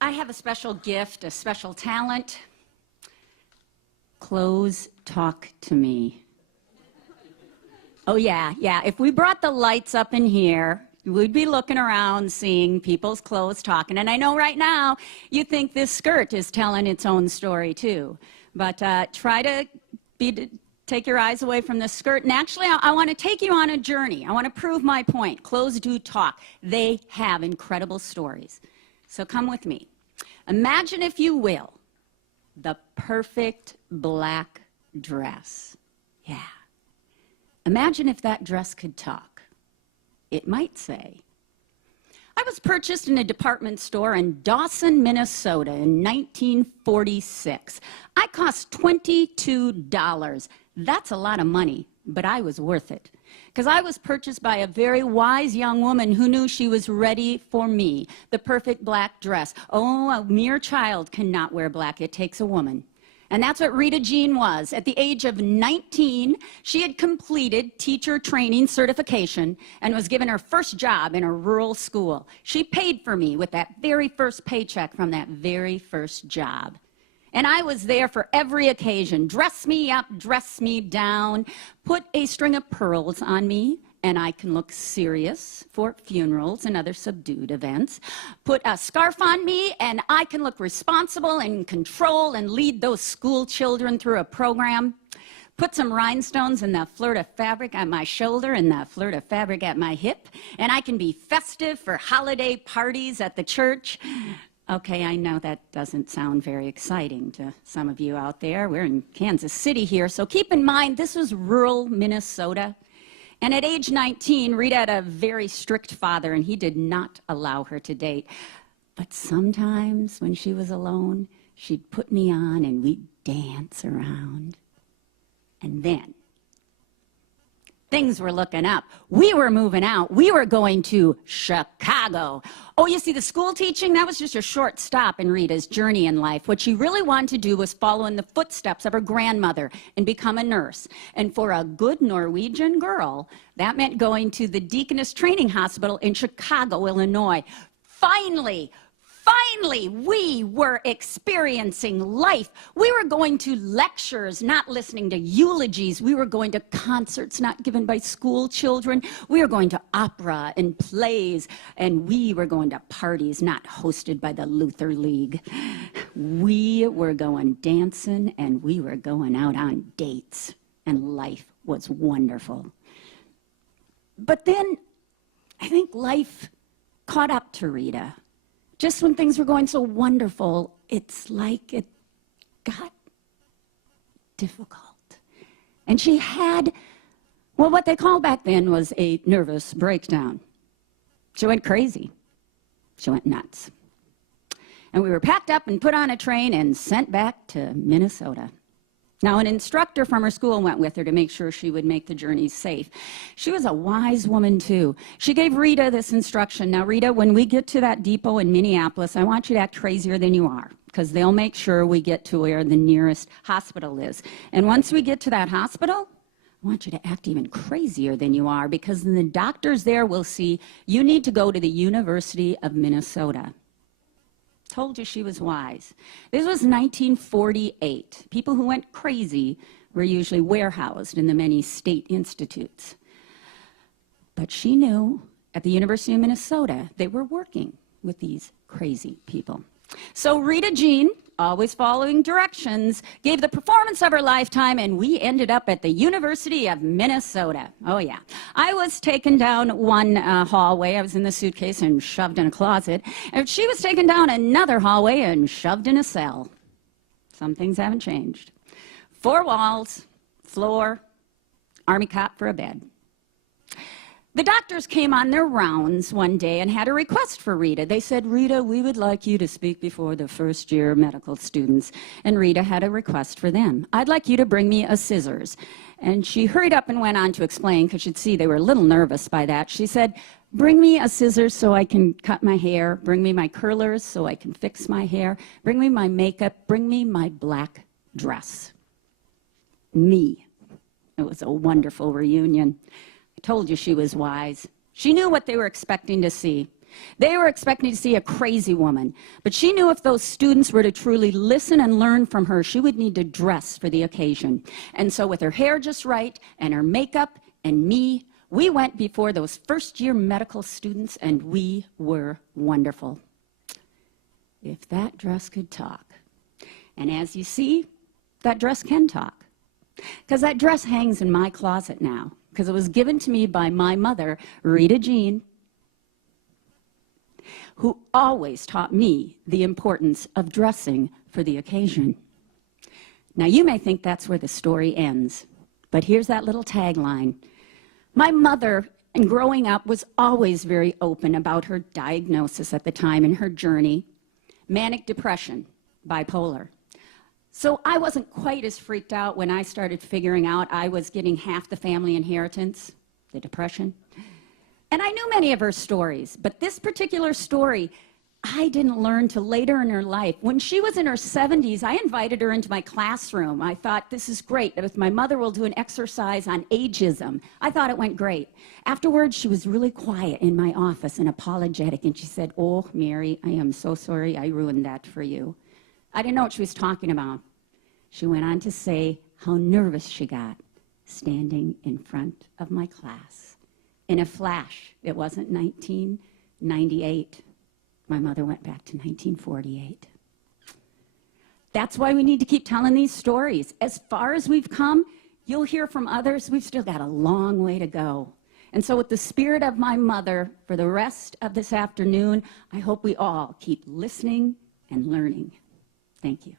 I have a special gift, a special talent. Clothes talk to me. Oh, yeah. If we brought the lights up in here, we'd be looking around seeing people's clothes talking. And I know right now you think this skirt is telling its own story, too. But try to take your eyes away from the skirt. And actually, I want to take you on a journey. I want to prove my point. Clothes do talk. They have incredible stories. So come with me. Imagine, if you will, the perfect black dress. Yeah. Imagine if that dress could talk. It might say, I was purchased in a department store in Dawson, Minnesota in 1946. I cost $22. That's a lot of money, but I was worth it. Because I was purchased by a very wise young woman who knew she was ready for me, the perfect black dress. Oh, a mere child cannot wear black. It takes a woman. And that's what Rita Jean was. At the age of 19, she had completed teacher training certification and was given her first job in a rural school. She paid for me with that very first paycheck from that very first job. And I was there for every occasion. Dress me up, dress me down, put a string of pearls on me, and I can look serious for funerals and other subdued events. Put a scarf on me, and I can look responsible and control and lead those school children through a program. Put some rhinestones in the flirt of fabric on my shoulder and the flirt of fabric at my hip, and I can be festive for holiday parties at the church. Okay, I know that doesn't sound very exciting to some of you out there. We're in Kansas City here, so keep in mind this was rural Minnesota. And at age 19, Rita had a very strict father, and he did not allow her to date. But sometimes when she was alone, she'd put me on and we'd dance around. And then things were looking up. We were moving out. We were going to Chicago. Oh, you see, the school teaching, that was just a short stop in Rita's journey in life. What she really wanted to do was follow in the footsteps of her grandmother and become a nurse. And for a good Norwegian girl, that meant going to the Deaconess Training Hospital in Chicago, Illinois. Finally, we were experiencing life. We were going to lectures, not listening to eulogies. We were going to concerts not given by school children. We were going to opera and plays, and we were going to parties not hosted by the Luther League. We were going dancing, and we were going out on dates, and life was wonderful. But then I think life caught up to Rita. Just when things were going so wonderful, it's like it got difficult. And she had, well, what they called back then was a nervous breakdown. She went crazy. She went nuts. And we were packed up and put on a train and sent back to Minnesota. Now, an instructor from her school went with her to make sure she would make the journey safe. She was a wise woman, too. She gave Rita this instruction. Now, Rita, when we get to that depot in Minneapolis, I want you to act crazier than you are, because they'll make sure we get to where the nearest hospital is. And once we get to that hospital, I want you to act even crazier than you are, because then the doctors there will see you need to go to the University of Minnesota. Told you she was wise. This was 1948. People who went crazy were usually warehoused in the many state institutes. But she knew at the University of Minnesota they were working with these crazy people. So Rita Jean, always following directions, gave the performance of her lifetime, and we ended up at the University of Minnesota. Oh, yeah. I was taken down one hallway. I was in the suitcase and shoved in a closet. And she was taken down another hallway and shoved in a cell. Some things haven't changed. 4 walls, floor, army cot for a bed. The doctors came on their rounds one day and had a request for Rita. They said, Rita, we would like you to speak before the first-year medical students. And Rita had a request for them. I'd like you to bring me a scissors. And she hurried up and went on to explain, because you'd see they were a little nervous by that. She said, bring me a scissors so I can cut my hair. Bring me my curlers so I can fix my hair. Bring me my makeup. Bring me my black dress. Me. It was a wonderful reunion. Told you she was wise. She knew what they were expecting to see. They were expecting to see a crazy woman, but she knew if those students were to truly listen and learn from her, she would need to dress for the occasion. And so with her hair just right and her makeup and me, we went before those first-year medical students, and we were wonderful. If that dress could talk. And as you see, that dress can talk. Because that dress hangs in my closet now, because it was given to me by my mother, Rita Jean, who always taught me the importance of dressing for the occasion. Now, you may think that's where the story ends, but here's that little tagline. My mother, in growing up, was always very open about her diagnosis at the time and her journey. Manic depression, bipolar. So I wasn't quite as freaked out when I started figuring out I was getting half the family inheritance, the depression. And I knew many of her stories, but this particular story, I didn't learn till later in her life. When she was in her 70s, I invited her into my classroom. I thought, this is great. With my mother, we'll do an exercise on ageism. I thought it went great. Afterwards, she was really quiet in my office and apologetic, and she said, oh, Mary, I am so sorry I ruined that for you. I didn't know what she was talking about. She went on to say how nervous she got standing in front of my class. In a flash, it wasn't 1998. My mother went back to 1948. That's why we need to keep telling these stories. As far as we've come, you'll hear from others, we've still got a long way to go. And so with the spirit of my mother, for the rest of this afternoon, I hope we all keep listening and learning. Thank you.